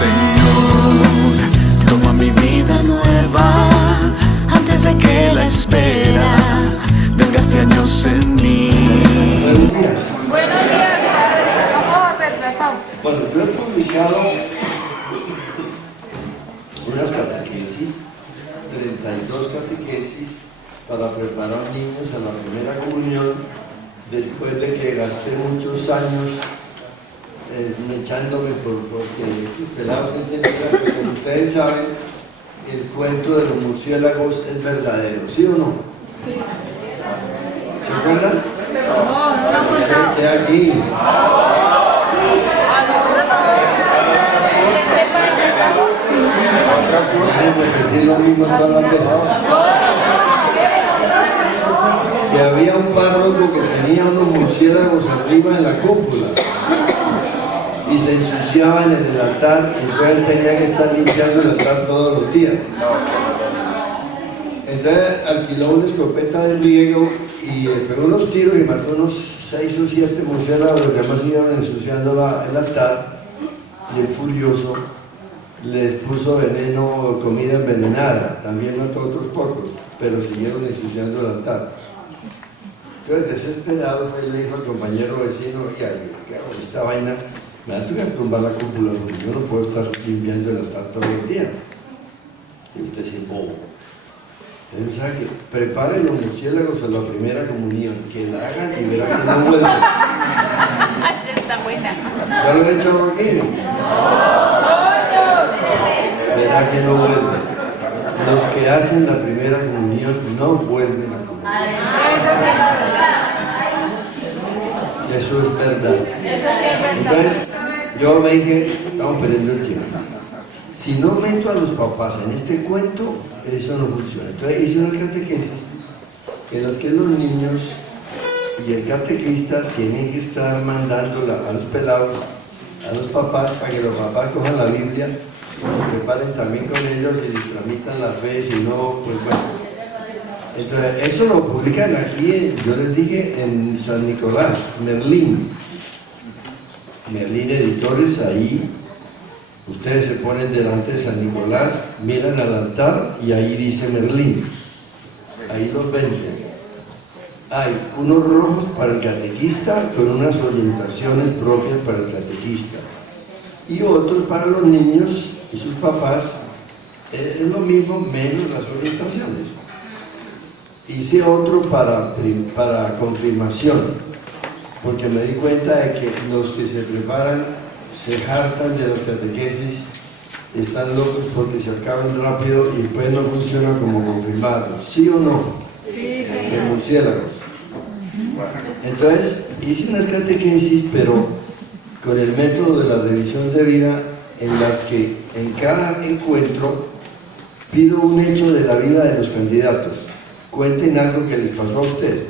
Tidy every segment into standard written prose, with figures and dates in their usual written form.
Señor, toma mi vida nueva antes de que la espera desgaste años en mí. Buenos días, estamos retrasados. Bueno, yo he publicado unas catequesis, 32 catequesis para preparar niños a la primera comunión, después de que gasté muchos años echándome porque estos pelados entienden, como ustedes saben, el cuento de los murciélagos es verdadero, ¿sí o no? Sí. ¿Se acuerdan? No lo contamos. Estoy aquí. Repetir lo mismo en todas las veces. Y había un párroco que tenía unos murciélagos arriba en la cúpula y se ensuciaban en el altar, y entonces él tenía que estar limpiando el altar todos los días. Entonces alquiló una escopeta de riego y le pegó unos tiros y mató unos 6 o 7 murciélagos, los que además iban ensuciando el altar, y el furioso les puso veneno, comida envenenada, también mató a otros pocos, pero siguieron ensuciando el altar. Entonces, desesperado, fue y le dijo al compañero vecino: oiga, ¿qué hago con esta vaina? Me da que tumbar la cúpula, porque yo no puedo estar limpiando el altar todos los días. Y usted dice: bobo. Entonces, ¿sabe qué? Prepare los murciélagos a la primera comunión, que la hagan y verá que no vuelven. Está buena. ¿Ya lo he hecho aquí? Verá que no vuelven. Los que hacen la primera comunión no vuelven a comunión. Eso es verdad. Entonces, yo me dije: estamos perdiendo el tiempo. Si no meto a los papás en este cuento, eso no funciona. Entonces hice una catequesis en las que los niños y el catequista tienen que estar mandando a los pelados, a los papás, para que los papás cojan la Biblia, se preparen también con ellos y tramitan la fe, si no, pues bueno. Entonces, eso lo publican aquí, yo les dije, en San Nicolás, Merlín Editores. Ahí ustedes se ponen delante de San Nicolás, miran al altar y ahí dice Merlín, ahí los venden. Hay unos rojos para el catequista con unas orientaciones propias para el catequista, y otros para los niños y sus papás, es lo mismo menos las orientaciones. Hice otro para confirmación, porque me di cuenta de que los que se preparan se hartan de los catequesis, están locos porque se acaban rápido y después no funciona como confirmados, ¿sí o no? Sí, sí. De murciélagos. Entonces hice unas catequesis, pero con el método de la revisión de vida, en las que en cada encuentro pido un hecho de la vida de los candidatos. Cuenten algo que les pasó a ustedes,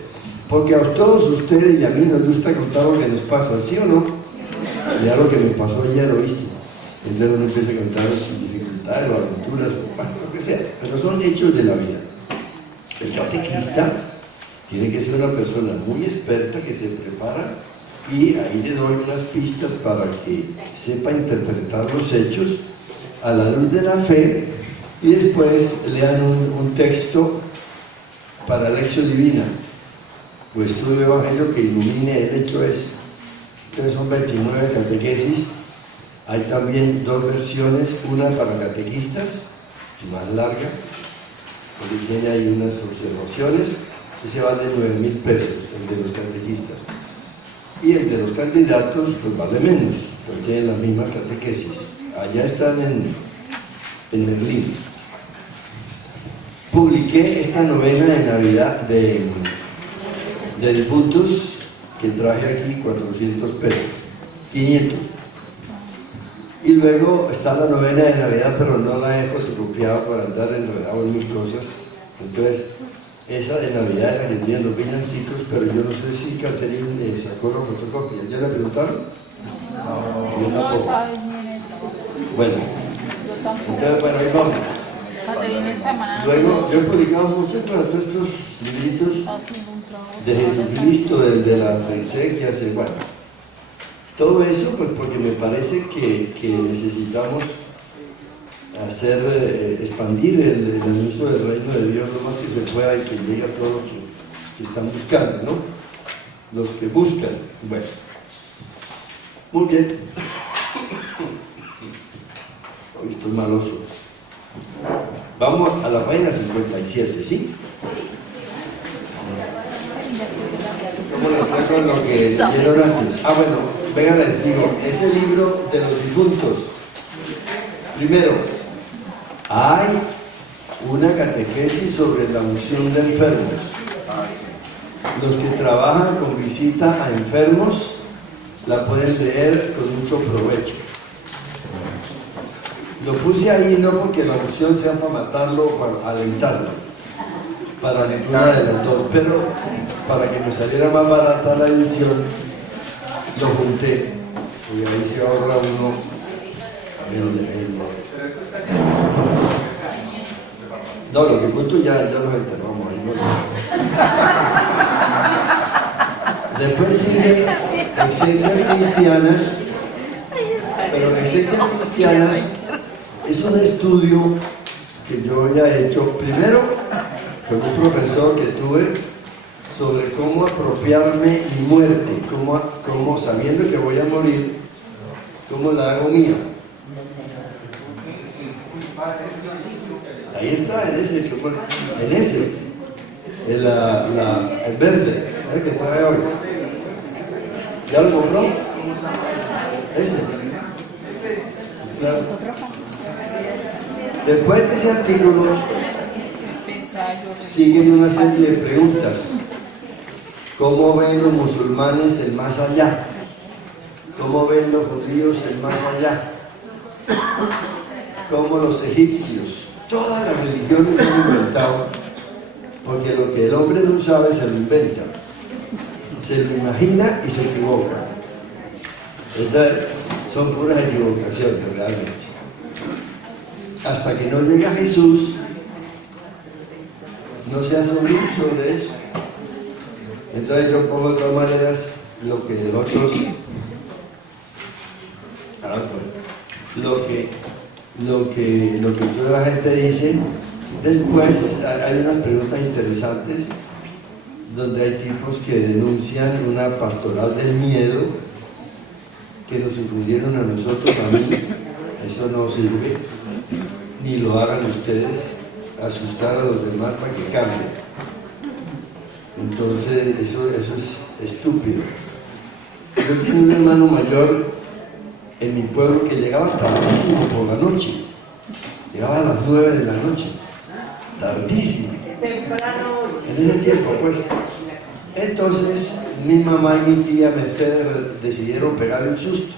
porque a todos ustedes y a mí nos gusta contar lo que nos pasa, ¿sí o no? Ya lo que me pasó ayer, ¿oíste? Entonces uno empieza a contar sus dificultades o aventuras, o lo que sea, pero son hechos de la vida. El catequista tiene que ser una persona muy experta que se prepara, y ahí le doy unas pistas para que sepa interpretar los hechos a la luz de la fe, y después lean un texto para la lección divina o estudio evangelio que ilumine el hecho ese. Entonces son 29 catequesis. Hay también 2 versiones, una para catequistas, más larga, porque tiene ahí unas observaciones. Ese vale 9.000 pesos, el de los catequistas. Y el de los candidatos, pues vale menos, porque tienen la misma catequesis. Allá están en Merlín. Publiqué esta novena de Navidad de difuntos, que traje aquí 400 pesos, 500. Y luego está la novena de Navidad, pero no la he fotocopiado para andar enredado en mis cosas. Entonces, esa de Navidad la que tienen los villancicos, pero yo no sé si Catherine sacó la fotocopia. ¿Ya le preguntaron? No. Bueno, entonces, bueno, ahí vamos. Luego, yo he publicado muchos de estos libritos de Jesucristo, de las exequias, bueno. Todo eso, pues porque me parece que necesitamos expandir el anuncio del reino de Dios lo más que se pueda y que llegue a todos los que están buscando, ¿no? Los que buscan. Bueno, muy bien. Hoy estoy maloso. Vamos a la página 57, ¿sí? ¿Cómo les fue con lo que leyeron antes? Ah, bueno, vengan, les digo, es el libro de los difuntos. Primero, hay una catequesis sobre la unción de enfermos. Los que trabajan con visita a enfermos la pueden leer con mucho provecho. Lo puse ahí no porque la unción sea para matarlo o para alentarlo, para ninguna de las dos, pero para que me saliera más barata la edición, lo junté, porque ahí se ahorra uno no, lo que cuento ya nos enterramos ahí. Después sigue exequias cristianas, pero exequias cristianas es un estudio que yo ya he hecho primero con un profesor que tuve sobre cómo apropiarme mi muerte, cómo sabiendo que voy a morir, cómo la hago mía. Ahí está, en ese, el verde, el que trae hoy. ¿Ya lo compró? Ese. Claro. Después de ese artículo siguen una serie de preguntas. ¿Cómo ven los musulmanes el más allá? ¿Cómo ven los judíos el más allá? ¿Cómo los egipcios? Todas las religiones se han inventado, porque lo que el hombre no sabe se lo inventa, se lo imagina y se equivoca. Entonces, son puras equivocaciones realmente. Hasta que no llega Jesús, no se hace un luz sobre eso. Entonces yo pongo de todas maneras lo que nosotros, lo que toda la gente dice. Después hay unas preguntas interesantes donde hay tipos que denuncian una pastoral del miedo que nos infundieron a nosotros, a mí. Eso no sirve, ni lo hagan ustedes, asustar a los demás para que cambien. Entonces eso es estúpido. Yo tenía un hermano mayor en mi pueblo que llegaba tardísimo por la noche, llegaba a las 9 de la noche, tardísimo, en ese tiempo pues. Entonces mi mamá y mi tía Mercedes decidieron pegarle un susto.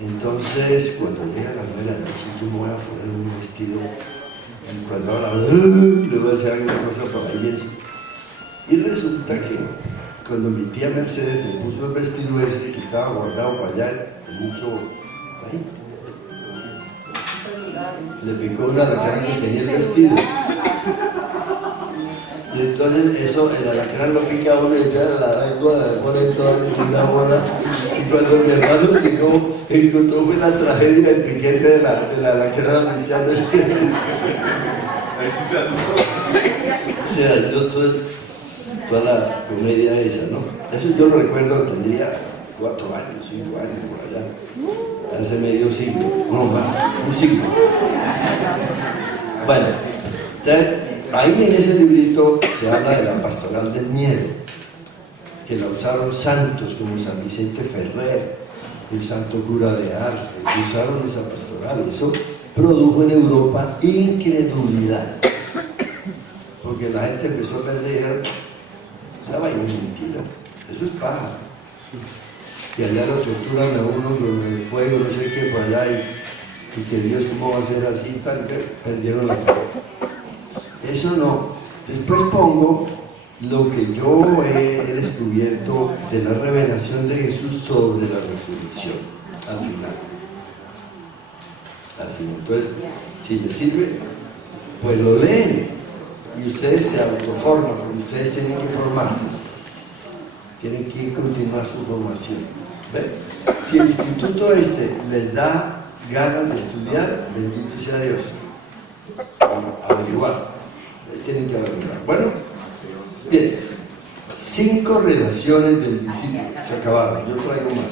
Entonces cuando llega a las 9 de la noche yo me voy a poner un vestido, y cuando ahora le voy a hacer alguna cosa para ahí bien. Y resulta que cuando mi tía Mercedes se puso el vestido ese que estaba guardado para allá, mucho ahí, le picó una alacrán que tenía el vestido. Y entonces eso, el alacrán lo pica a uno y ya la lengua la pone toda una bola. Y cuando mi hermano llegó, encontró fue la tragedia del piquete de la alacrán ya no sé. Ahí sí se asustó. Se dañó toda la comedia esa, ¿no? Eso yo lo recuerdo, tendría 4 años, 5 años por allá, hace medio siglo, no más, un siglo. Bueno, entonces, ahí en ese librito se habla de la pastoral del miedo, que la usaron santos como San Vicente Ferrer, el santo cura de Ars, que usaron esa pastoral. Eso produjo en Europa incredulidad, porque la gente empezó a pensar, esa vaina es mentira, eso es paja. Que allá lo torturan a uno con el fuego, no sé qué, por allá, y que Dios cómo va a ser así, tal que perdieron la fe. Eso no. Después pongo lo que yo he descubierto de la revelación de Jesús sobre la resurrección, al final. Entonces, si les sirve, pues lo leen. Y ustedes se autoforman, porque ustedes tienen que formarse, tienen que continuar su formación. ¿Ve? Si el instituto les da ganas de estudiar, bendito sea Dios. Averiguar. Tienen que averiguar. Bueno, bien. 5 relaciones del discípulo. Se acabaron. Yo traigo más.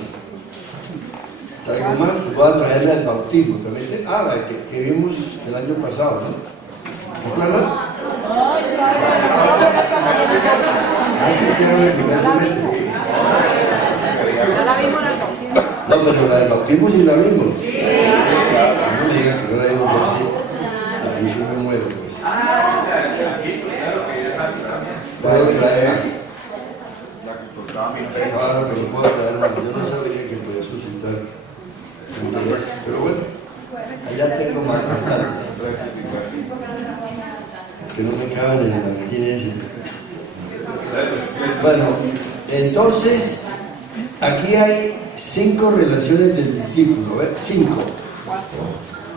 Pues voy a traerle al bautismo también. La que vimos el año pasado, ¿no? ¿Se acuerdan? Ya la vimos en el bautismo. No, pero la del bautismo sí la vimos. No me digan que no la vimos así. A mí sí me muero, pues. Puedo traer más. Claro que lo puedo traer más. Yo no sabía que podía suscitar interés, pero bueno, allá tengo más tarde. Que no me caben en la gallina ese. Bueno, entonces, aquí hay 5 relaciones del discípulo, ¿ves? 5.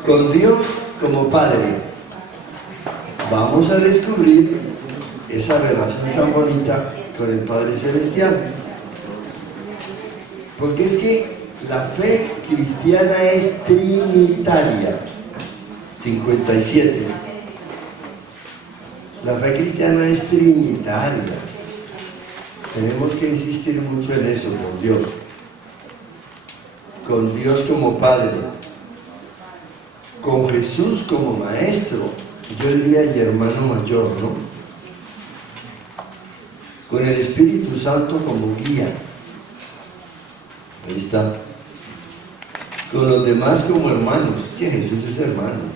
Con Dios como Padre. Vamos a descubrir esa relación tan bonita con el Padre Celestial. Porque es que la fe cristiana es trinitaria. 57. La fe cristiana es trinitaria. Tenemos que insistir mucho en eso, por Dios. Con Dios como Padre. Con Jesús como Maestro. Yo diría y hermano mayor, ¿no? Con el Espíritu Santo como guía. Ahí está. Con los demás como hermanos, que Jesús es hermano.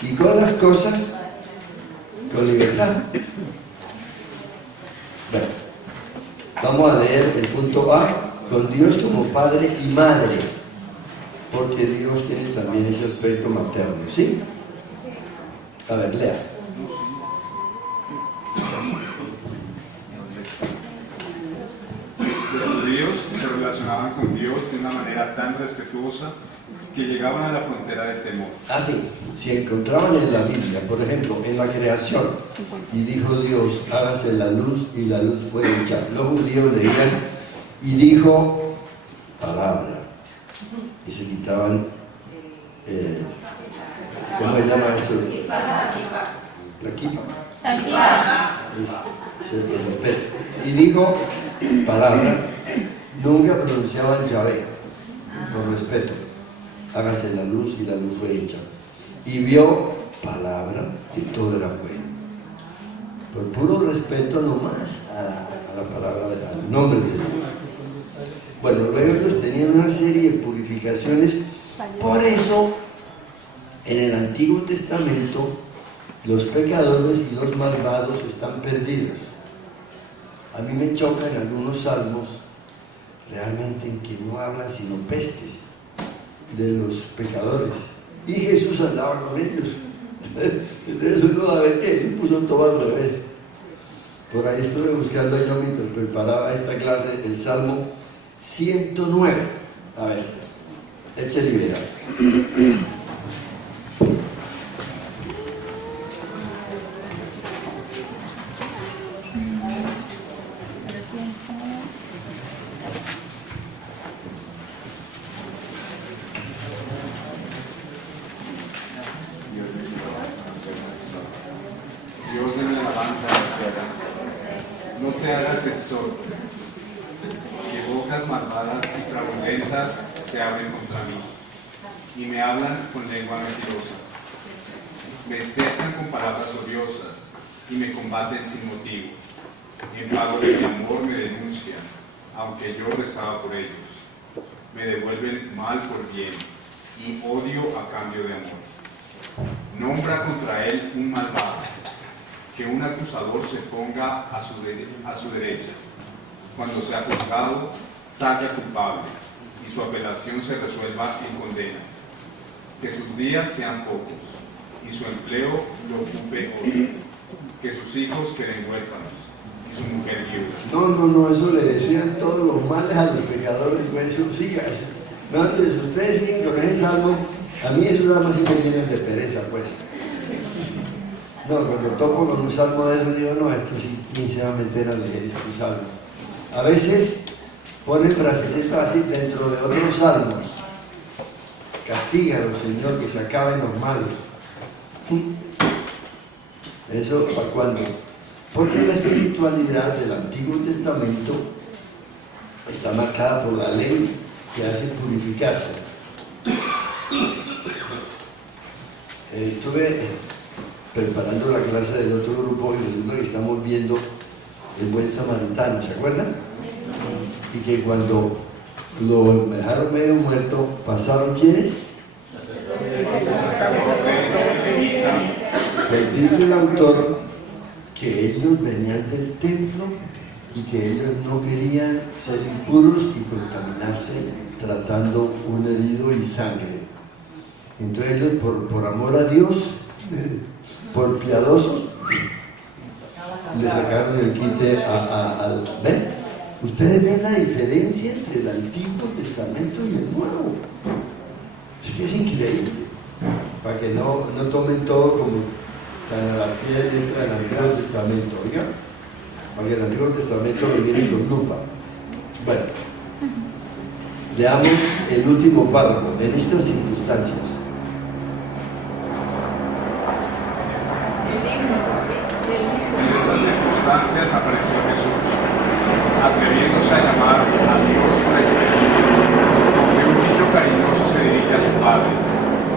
Y con las cosas, con libertad. Bueno, vamos a leer el punto A, con Dios como Padre y Madre, porque Dios tiene también ese aspecto materno, ¿sí? A ver, lea. Los judíos se relacionaban con Dios de una manera tan respetuosa que llegaban a la frontera del temor. Así, si encontraban en la Biblia, por ejemplo, en la creación, y dijo Dios, hágase la luz, y la luz fue hecha. Los judíos leían, y dijo, palabra. Y se quitaban, ¿cómo se llama eso? La kipa. Y dijo, palabra, nunca pronunciaban Yahvé, por respeto. Hágase la luz y la luz fue hecha. Y vio palabra que todo era bueno. Por puro respeto nomás a la palabra, al nombre de Dios. Bueno, luego ellos tenían una serie de purificaciones. Por eso, en el Antiguo Testamento, los pecadores y los malvados están perdidos. A mí me choca en algunos salmos realmente en que no hablan sino pestes de los pecadores. Y Jesús andaba con ellos. Entonces uno a ver qué, se puso todo al revés. Por ahí estuve buscando yo mientras preparaba esta clase el Salmo 109. A ver, eche liberar. Dios de mi alabanza, no te hagas el sordo, que bocas malvadas y fraudulentas se abren contra mí, y me hablan con lengua mentirosa. Me cercan con palabras odiosas, y me combaten sin motivo. En pago de mi amor me denuncian, aunque yo rezaba por ellos. Me devuelven mal por bien, y odio a cambio de amor. Nombra contra él un malvado, que un acusador se ponga a su derecha. Cuando sea juzgado, salga culpable, y su apelación se resuelva en condena. Que sus días sean pocos, y su empleo lo ocupe otro. Que sus hijos queden huérfanos, y su mujer viuda. No, eso le decían todos los males a los pecadores, pues eso siga. No, entonces ustedes siguen con ese salmo, a mí eso nada más me llenan de pereza, pues. No, cuando topo con un salmo de eso, digo, no, esto sí, ¿quién se va a meter a leer este salmo? A veces Pone frasecitas así dentro de otros salmos. Castígalos, Señor, que se acaben los malos. ¿Eso para cuándo? Porque la espiritualidad del Antiguo Testamento está marcada por la ley que hace purificarse. Estuve preparando la clase del otro grupo y resulta que estamos viendo el buen samaritano, ¿se acuerdan? Y que cuando lo dejaron medio muerto, ¿pasaron quiénes? Pues dice el autor que ellos venían del templo y que ellos no querían ser impuros y contaminarse tratando un herido y sangre. Entonces ellos por amor a Dios, por piadosos, le sacaron el quite al... ¿Ven? Ustedes ven la diferencia entre el Antiguo Testamento y el Nuevo. Es que es increíble. Para que no tomen todo como tan a la pie dentro del Antiguo Testamento, ¿oiga? Para que el Antiguo Testamento lo viene con lupa. Bueno, leamos el último párrafo. En estas circunstancias. Apareció Jesús, atreviéndose a llamar a Dios con la expresión que un niño cariñoso se dirige a su padre.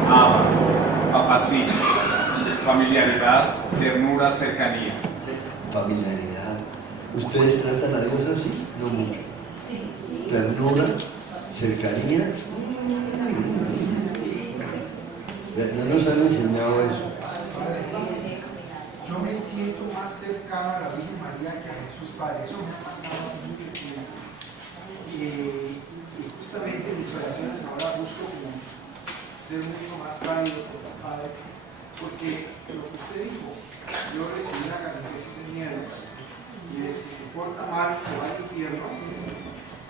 Ama, papacito, familiaridad, ternura, cercanía. Familiaridad. ¿Ustedes tratan a Dios así? No mucho. Ternura, cercanía. No nos han enseñado eso. Yo me siento más cercano a la Virgen María que a Jesús Padre. Eso me ha pasado hace mucho tiempo. Y justamente en mis oraciones ahora busco como ser mucho más cálido con el Padre, porque lo que usted dijo, yo recibí la catequesis de miedo, y si se porta mal se va al infierno.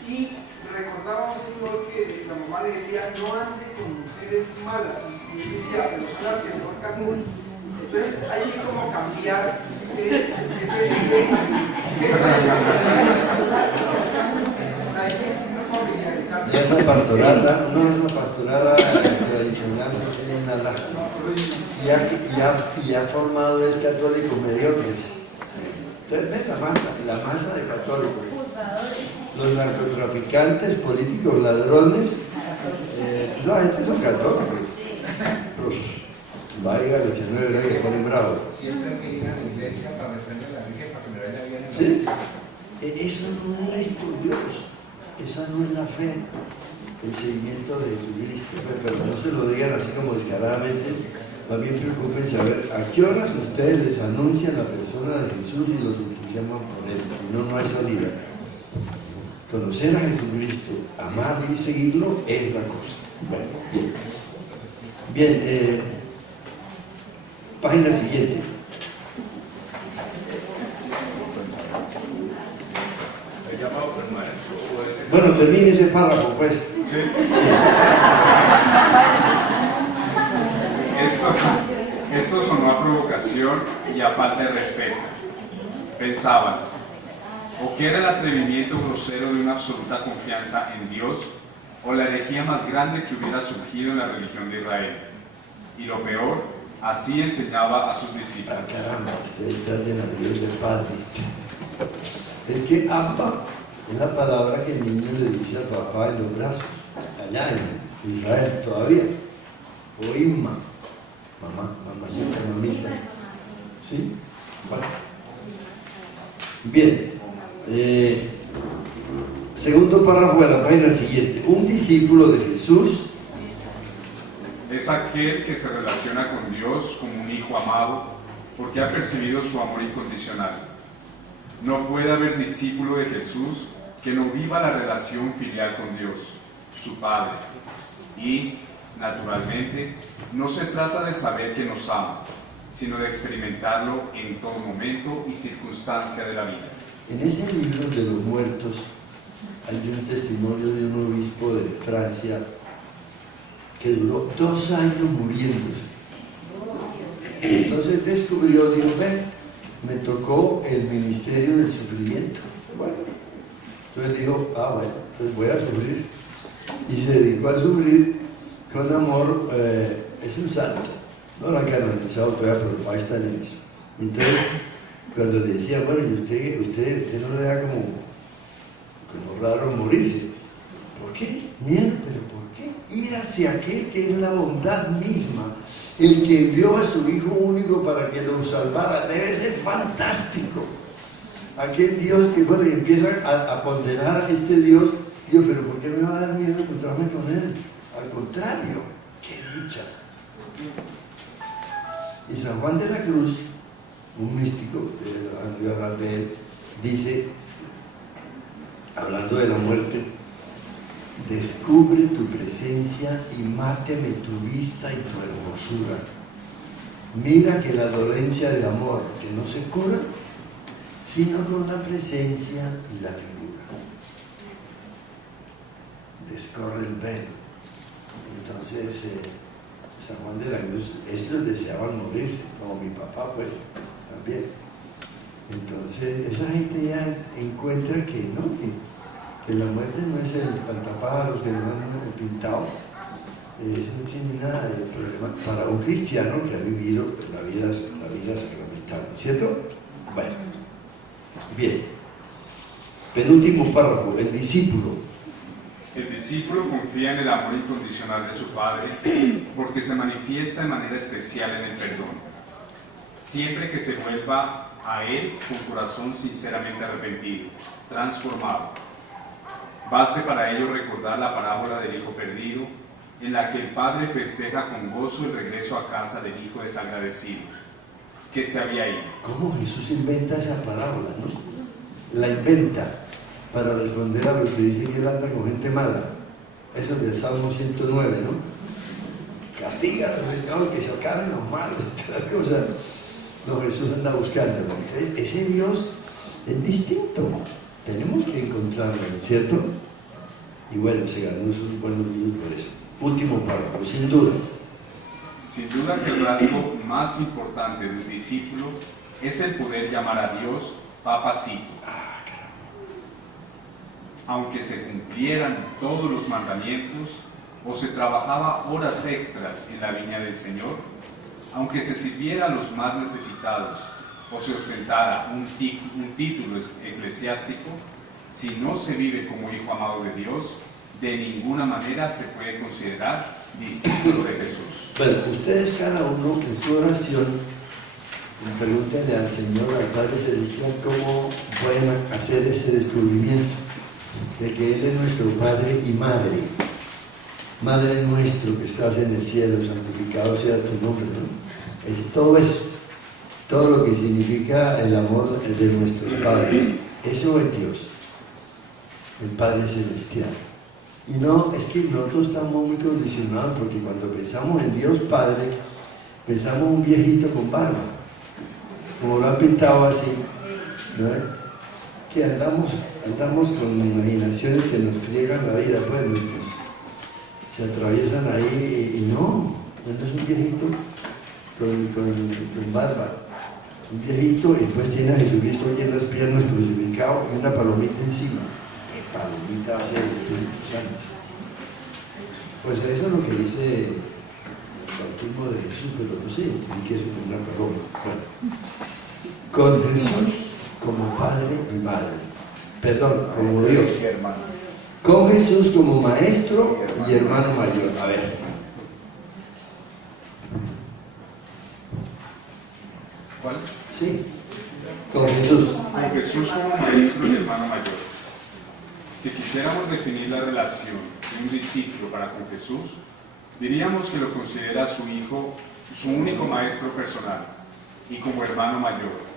Y recordaba un señor que la mamá le decía, no ande con mujeres malas, y él decía, pero son las que mejor caminan. Entonces hay que como cambiar Y esa pastorada, esa pastorada tradicional no tiene una lástima. Y ha formado es católico mediocres. Entonces ven la masa de católicos. Los narcotraficantes, políticos, ladrones, la gente son católicos. Vaya, los 89 grados que ponen bravos. Siempre hay que ir a la iglesia para rezarle a la Virgen para que me vaya bien. ¿Sí? Eso no es por Dios. Esa no es la fe. El seguimiento de Jesucristo. Pero no se lo digan así como descaradamente. Más bien preocúpense a ver a qué horas ustedes les anuncian la persona de Jesús y los entusiasman por él. Si no, no hay salida. Conocer a Jesucristo, amarlo y seguirlo es la cosa. Bueno, bien. Página siguiente. Bueno, termine ese párrafo, pues. ¿Sí? Esto sonó a provocación y a falta de respeto. Pensaban, o que era el atrevimiento grosero de una absoluta confianza en Dios, o la herejía más grande que hubiera surgido en la religión de Israel. Y lo peor, así enseñaba a sus discípulos. Ah, caramba, ustedes traten a Dios de Padre. Es que Abba es la palabra que el niño le dice al papá en los brazos, allá en Israel todavía. O Imma, mamacita, mamita. ¿Sí? Bueno. Bien. Segundo párrafo de la página siguiente. Un discípulo de Jesús es aquel que se relaciona con Dios como un hijo amado porque ha percibido su amor incondicional. No puede haber discípulo de Jesús que no viva la relación filial con Dios, su Padre. Y, naturalmente, no se trata de saber que nos ama, sino de experimentarlo en todo momento y circunstancia de la vida. En ese libro de los muertos hay un testimonio de un obispo de Francia que duró 2 años muriéndose. Entonces descubrió, dijo, me tocó el ministerio del sufrimiento. Bueno, entonces dijo, bueno, entonces voy a sufrir. Y se dedicó a sufrir con amor, es un santo. No lo han canonizado todavía, pero ahí está en eso. Entonces, cuando le decía, bueno, y usted no le da como raro morirse. ¿Por qué? Miedo, pero ¿por qué? Ir hacia aquel que es la bondad misma, el que envió a su Hijo único para que lo salvara, debe ser fantástico. Aquel Dios que, bueno, y empieza a condenar a este Dios, Dios, pero ¿por qué me va a dar miedo encontrarme con él? Al contrario, qué dicha. Y San Juan de la Cruz, un místico, voy a hablar de él, dice, hablando de la muerte, descubre tu presencia y máteme tu vista y tu hermosura. Mira que la dolencia de amor que no se cura, sino con la presencia y la figura. Descorre el velo. Entonces, San Juan de la Cruz, estos deseaban morirse, como mi papá, pues, también. Entonces, esa gente ya encuentra que no, que la muerte no es el espantapájaros que lo han pintado, eso no tiene nada de problema para un cristiano que ha vivido la vida sacramental, ¿cierto? Bueno, bien. Penúltimo párrafo, el discípulo. El discípulo confía en el amor incondicional de su Padre porque se manifiesta de manera especial en el perdón. Siempre que se vuelva a Él con corazón sinceramente arrepentido, transformado. Baste para ello recordar la parábola del hijo perdido, en la que el padre festeja con gozo el regreso a casa del hijo desagradecido, que se había ido. ¿Cómo Jesús inventa esa parábola, no? La inventa para responder a los que dicen que él anda con gente mala. Eso es del Salmo 109, ¿no? Castiga a los pecados, que se acaben los malos, todas las cosas. No, Jesús anda buscando. Entonces, ese Dios es distinto. Tenemos que encontrarlo, ¿cierto? Y bueno, se ganó esos buenos días por eso. Último párrafo, sin duda. Sin duda que el rasgo más importante de un discípulo es el poder llamar a Dios Papacito. Aunque se cumplieran todos los mandamientos o se trabajaba horas extras en la viña del Señor, aunque se sirviera a los más necesitados o se ostentara un título eclesiástico, si no se vive como hijo amado de Dios, de ninguna manera se puede considerar discípulo de Jesús. Bueno, ustedes cada uno en su oración pregúntenle al Señor, al Padre Celestial, cómo pueden hacer ese descubrimiento de que Él es nuestro Padre y Madre. Madre nuestro que estás en el cielo, santificado sea tu nombre, ¿no? Es todo eso, todo lo que significa el amor de nuestros padres. Eso es Dios, el Padre Celestial. Y no, es que nosotros estamos muy condicionados porque cuando pensamos en Dios Padre, pensamos en un viejito con barba, como lo han pintado así, ¿no? Que andamos con imaginaciones que nos friegan la vida, pues se atraviesan ahí y no es un viejito con barba, un viejito, y después tiene a Jesucristo aquí en las piernas crucificado y una palomita encima. ¿Qué palomita va a ser el Espíritu Santo? Pues eso es lo que dice el bautismo de Jesús, pero no sé, y que eso es una paloma. Bueno, con Jesús como Padre y Madre, perdón, como Dios, con Jesús como Maestro y hermano mayor. A ver. ¿Cuál? Sí, con Jesús. Con Jesús como Maestro y hermano mayor. Si quisiéramos definir la relación de un discípulo para con Jesús, diríamos que lo considera su hijo, su único maestro personal, y como hermano mayor.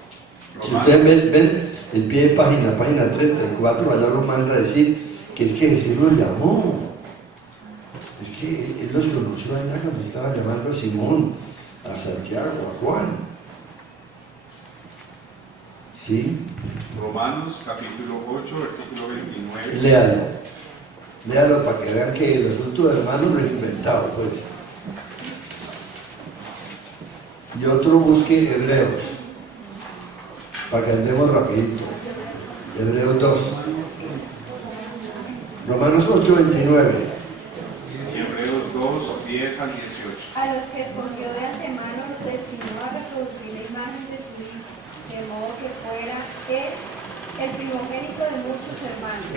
Si ustedes ven el pie de página 34, allá lo manda a decir que es que Jesús los llamó. Es que Él los conoció allá cuando estaba llamando a Simón, a Santiago, a Juan. ¿Sí? Romanos capítulo 8, versículo 29. Léalo para que vean que el asunto de hermanos lo he inventado, pues. Y otro busque Hebreos, para que andemos rapidito. Hebreos 2. Romanos 8, 29. Y Hebreos 2, 10 al 18. A los que escogió de antemano los destinó a reproducir la imagen de su Hijo, de modo que fuera él el primogénito de muchos hermanos.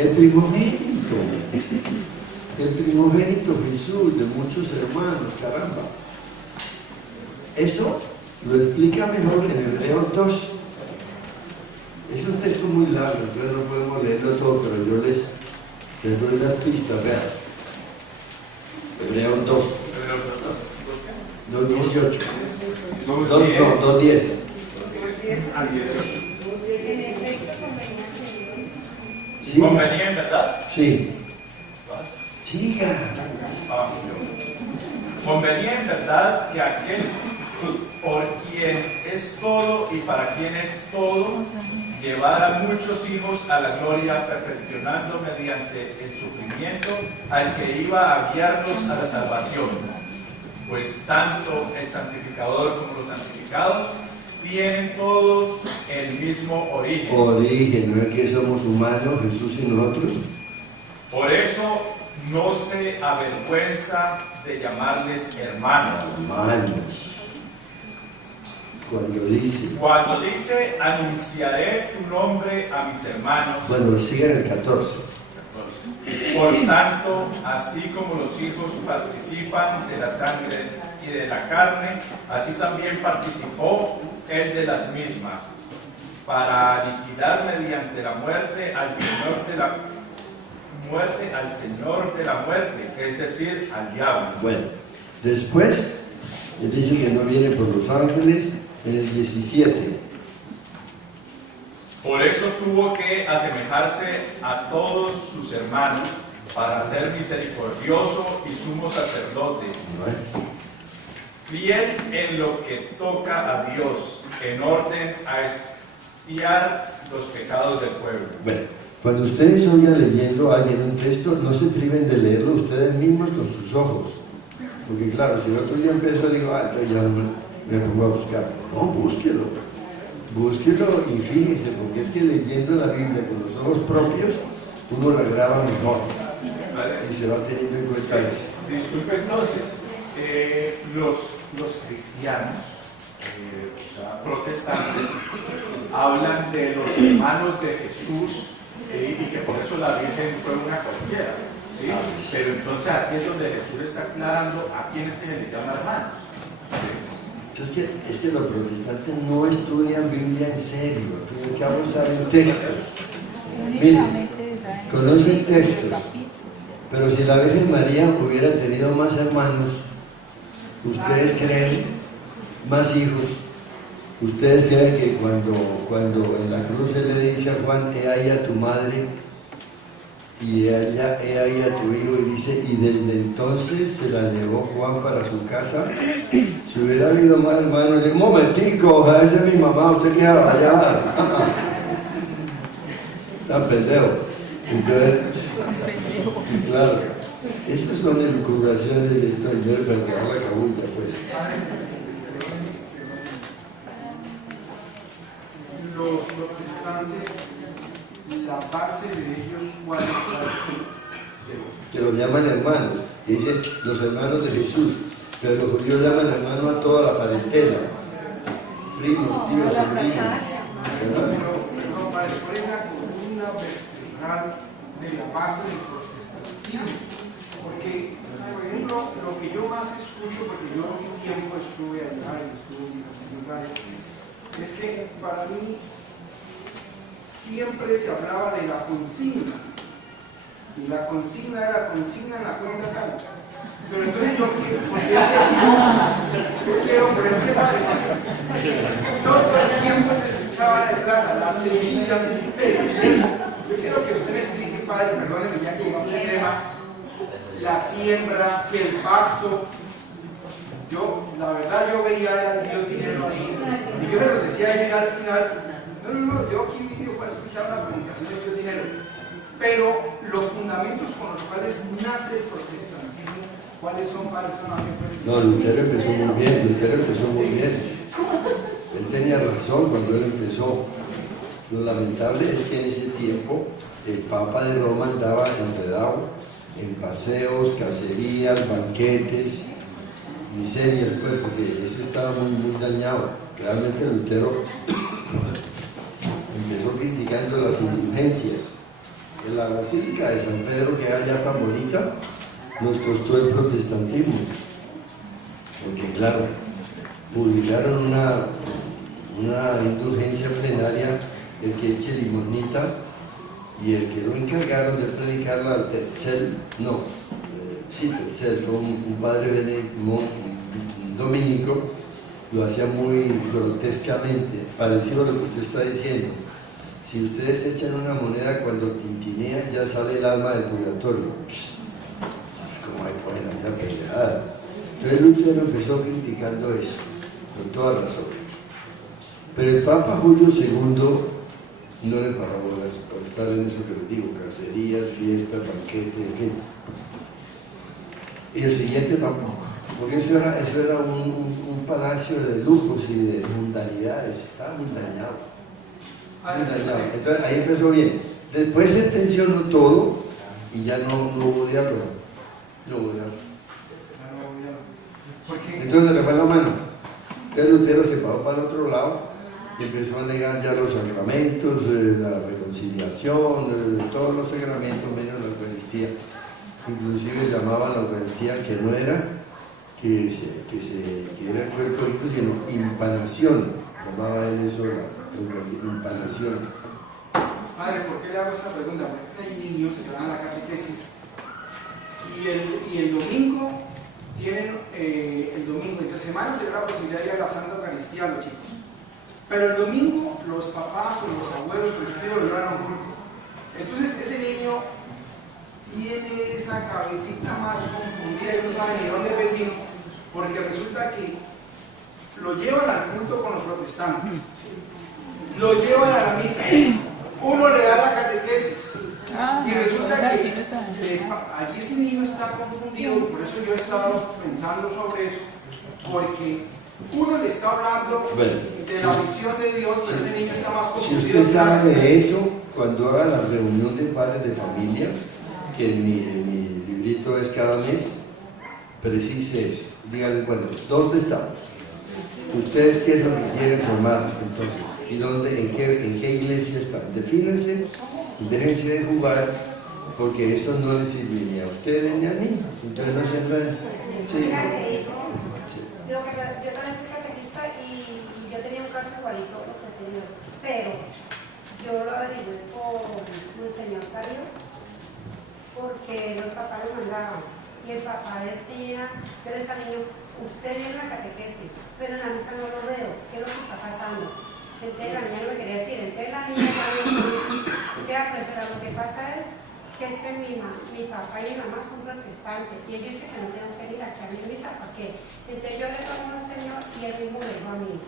El primogénito Jesús de muchos hermanos, caramba. Eso lo explica mejor en Hebreos 2. Es un texto muy largo, entonces no podemos leerlo todo, pero yo les doy las pistas, vean. Hebreos 2. 2.18. 2.10. Al 18. En efecto, convenía que Sí. Convenía en verdad. Sí. Siga. Convenía en verdad que aquel por quien es todo y para quien es todo, llevara muchos hijos a la gloria, perfeccionando mediante el sufrimiento al que iba a guiarlos a la salvación. Pues tanto el santificador como los santificados tienen todos el mismo origen. Origen, no es que somos humanos, Jesús y nosotros. Por eso no se avergüenza de llamarles hermanos. Hermanos. Cuando dice, anunciaré tu nombre a mis hermanos. bueno, sigue en el 14. Por tanto, así como los hijos participan de la sangre y de la carne, así también participó él de las mismas, para aniquilar mediante la muerte al Señor de la muerte, es decir, al diablo. Bueno, después, él dice que no viene por los ángeles en el 17. Por eso tuvo que asemejarse a todos sus hermanos para ser misericordioso y sumo sacerdote, fiel en lo que toca a Dios, en orden a expiar los pecados del pueblo. Bueno, cuando ustedes oigan leyendo a alguien un texto, no se priven de leerlo ustedes mismos con sus ojos. Porque claro, si el otro día empiezo, digo, entonces ya me pongo a buscar. No, búsquelo. Búsquelo y fíjese, porque es que leyendo la Biblia con los ojos propios, uno la graba mejor y se va teniendo en cuenta eso. Disculpe entonces, los cristianos, o sea, protestantes, hablan de los hermanos de Jesús y que por eso la Virgen fue una cualquiera, ¿sí? Pero entonces aquí es donde Jesús está aclarando a quiénes se le llama hermanos. ¿Sí? Es que los protestantes no estudian Biblia en serio, tienen que abusar en textos. Miren, conocen textos, pero si la Virgen María hubiera tenido más hermanos, ¿ustedes creen? Más hijos, ¿ustedes creen que cuando en la cruz se le dice a Juan, he ahí a tu madre, y he ahí a tu hijo, y dice, y desde entonces se la llevó Juan para su casa? Si hubiera habido más hermanos, un momentico, esa es mi mamá, usted queda allá. Está pendejo. Entonces, claro, esas son elucubraciones de esto, en vez de perder la cabulla, pues. Los protestantes, la base de ellos, ¿cuál es? Que los llaman hermanos, que dicen los hermanos de Jesús, pero los judíos llaman hermanos a toda la parentela, primos, tíos, sobrinos. Pero, padre, ¿cuál es la columna vertebral de la base del protestantismo? Porque, por ejemplo, lo que yo más escucho, porque yo un tiempo estuve allá y estuve en la secundaria, es que para mí siempre se hablaba de la consigna. Y la consigna era consigna en la cuenta tal. Pero entonces yo quiero, pero es que todo el tiempo te escuchaba de plata, la semilla, pero yo quiero que usted me explique, padre, perdóneme ya que llegó el tema, la siembra, que el pacto. Yo, la verdad, yo veía a Dios dinero ahí, y yo se lo decía a ella al final, no, yo aquí yo puedo escuchar una predicación de Dios dinero, pero los fundamentos con los cuales nace el protestantismo, ¿cuáles son, padre? No, Lutero empezó muy bien, Él tenía razón cuando él empezó. Lo lamentable es que en ese tiempo el Papa de Roma andaba enredado en paseos, cacerías, banquetes, miserias, pues, porque eso estaba muy dañado. Realmente Lutero empezó criticando las indulgencias. En la Basílica de San Pedro, que era ya tan bonita, nos costó el protestantismo, porque claro, publicaron una indulgencia plenaria, el que eche limonita, y el que lo encargaron de predicarla al Tercel, fue un padre dominico, lo hacía muy grotescamente, parecido a lo que usted está diciendo. Si ustedes echan una moneda cuando tintinean, ya sale el alma del purgatorio. Como hay ponen una peleada. Entonces Lutero empezó criticando eso, con toda razón. Pero el Papa Julio II no le paró bolas por estar en eso que les digo, cacerías, fiestas, banquetes, en fin. Y el siguiente tampoco, porque eso era un palacio de lujos y de mundanidades, estaba muy dañado. Entonces ahí empezó bien. Después se tensionó todo y ya no hubo diálogo. Entonces le fue la mano. Entonces Lutero se paró para el otro lado y empezó a negar ya los sacramentos, la reconciliación, todos los sacramentos menos la Eucaristía. Inclusive llamaban la Eucaristía que no era, que era el cuerpo de Cristo, sino impanación. Llamaba él eso la impanación. Padre, ¿por qué le hago esta pregunta? Porque hay niños que van a la catequesis y el domingo tienen, entre semana se da la posibilidad de ir a la Santa Eucaristía a los chicos. Pero el domingo los papás o los abuelos o los tíos lo llevan a un culto. Entonces ese niño tiene esa cabecita más confundida y no sabe ni dónde es vecino, porque resulta que lo llevan al culto con los protestantes, lo llevan a la misa, uno le da la catequesis y resulta que allí ese niño está confundido. Por eso yo he estado pensando sobre eso, porque uno le está hablando de la visión de Dios, pero ese niño está más confundido. Si usted sabe de eso, cuando haga la reunión de padres de familia, que en mi librito es cada mes, precise eso. Díganle, bueno, ¿dónde estamos? ¿Ustedes qué es lo que quieren formar entonces? ¿Y dónde, en qué iglesia están? Defínense y déjense de jugar, porque esto no les sirve ni a ustedes ni a mí. Entonces no se enredan. Sí. Yo también fui catequista y yo tenía un caso igualito a lo que tenía, pero yo lo averigué con el señor Cario, porque los papás lo mandaban y el papá decía, yo le decía al niño, usted viene a la catequesis, pero en la misa no lo veo, ¿qué es lo que está pasando? Entonces la niña no me quería decir, entonces la niña ya, profesora, lo que pasa es que mi papá y mi mamá son protestantes y ellos dicen que no tengo que ir aquí a mi misa, ¿para qué? Entonces yo le tomo al Señor y él mismo me dijo a mí,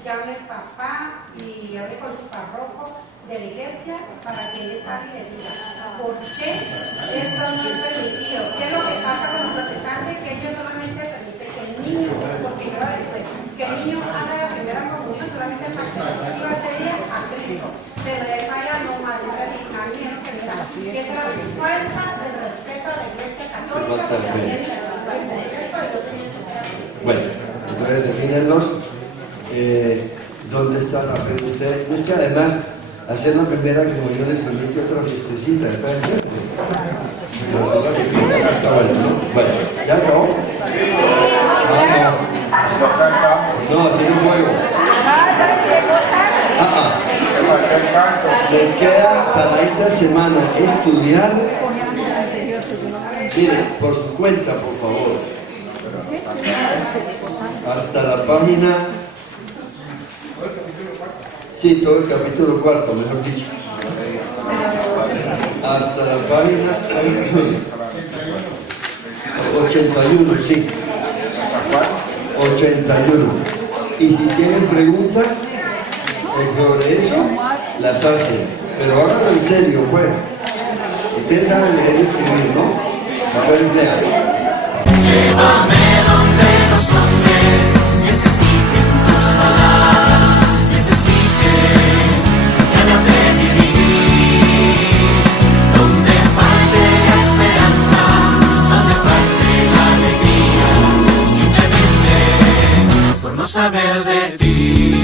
llame al papá y hable con su párroco de la iglesia para que él salga y le diga, ¿por qué esto no es permitido? ¿Qué es lo que pasa con los protestantes? Que ellos solamente permiten que el niño, porque yo lo después, que el niño haga la primera comunión solamente para que reciba sería a Cristo, pero de vaya no más de religión, que es la falta de respeto a la iglesia católica, porque también bueno, entonces defínenlos. ¿Dónde está la pregunta? Es que además hacer la primera comunión les permite otra fiestecita, ¿está bien? Bueno, ¿ya no? No, así no juego. Les queda para esta semana estudiar. Miren, por su cuenta, por favor. Hasta la página. Sí, todo el capítulo 4, mejor dicho. Hasta la página 81, sí. 81. Y si tienen preguntas sobre eso, las hacen. Pero háganlo en serio, pues. Ustedes saben leer y escribir, ¿no? A ver, lean. Llévame donde los hombres necesiten tus palabras, necesiten ganas de vivir. saber de ti.